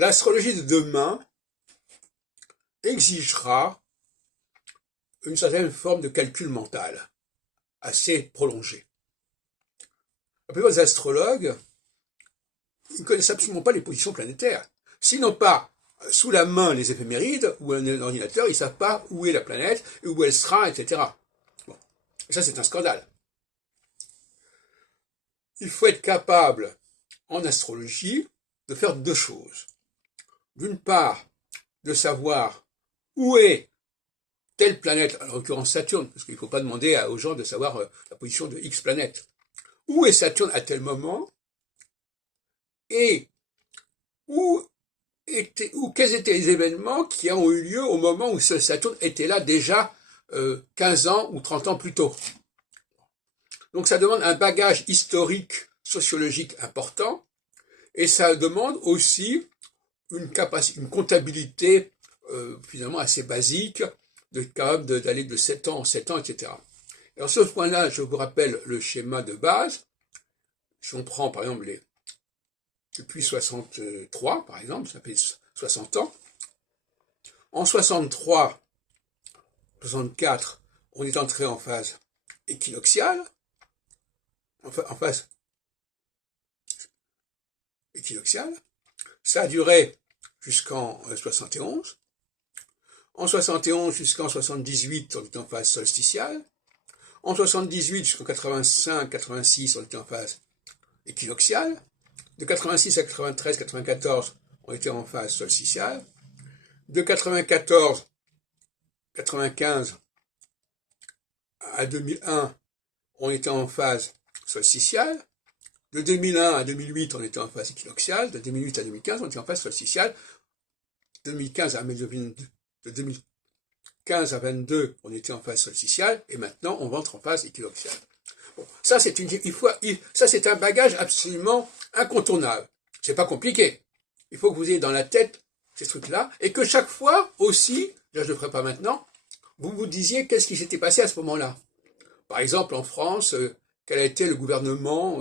l'astrologie de demain exigera une certaine forme de calcul mental, assez prolongé. La plupart des astrologues, ils ne connaissent absolument pas les positions planétaires. S'ils n'ont pas sous la main les éphémérides ou un ordinateur, ils ne savent pas où est la planète, et où elle sera, etc. Bon. Et ça, c'est un scandale. Il faut être capable, en astrologie, de faire deux choses. D'une part, de savoir où est telle planète, en l'occurrence Saturne, parce qu'il ne faut pas demander aux gens de savoir la position de X planète. Où est Saturne à tel moment, et quels étaient les événements qui ont eu lieu au moment où ce Saturne était là déjà 15 ans ou 30 ans plus tôt. Donc ça demande un bagage historique, sociologique important, et ça demande aussi une comptabilité finalement assez basique, capable d'aller de 7 ans en 7 ans, etc. Alors sur ce point-là, je vous rappelle le schéma de base. Si on prend par exemple depuis 63, par exemple, ça fait 60 ans. En 63, 64, on est entré en phase équinoxiale, en phase équinoxiale. Ça a duré jusqu'en 71. En 71 jusqu'en 78, on était en phase solsticiale. En 78 jusqu'en 85, 86, on était en phase équinoxiale. De 86 à 93, 94, on était en phase solsticiale. De 94, 95 à 2001, on était en phase solsticiale. De 2001 à 2008, on était en phase équinoxiale. De 2008 à 2015, on était en phase solsticiale. De 2015 à 22, on était en phase solsticiale. Et maintenant, on rentre en phase équinoxiale. Bon, ça, c'est un bagage absolument incontournable. C'est pas compliqué. Il faut que vous ayez dans la tête ces trucs-là, et que chaque fois aussi, là je ne le ferai pas maintenant, vous vous disiez qu'est-ce qui s'était passé à ce moment-là. Par exemple, en France, quel a été le gouvernement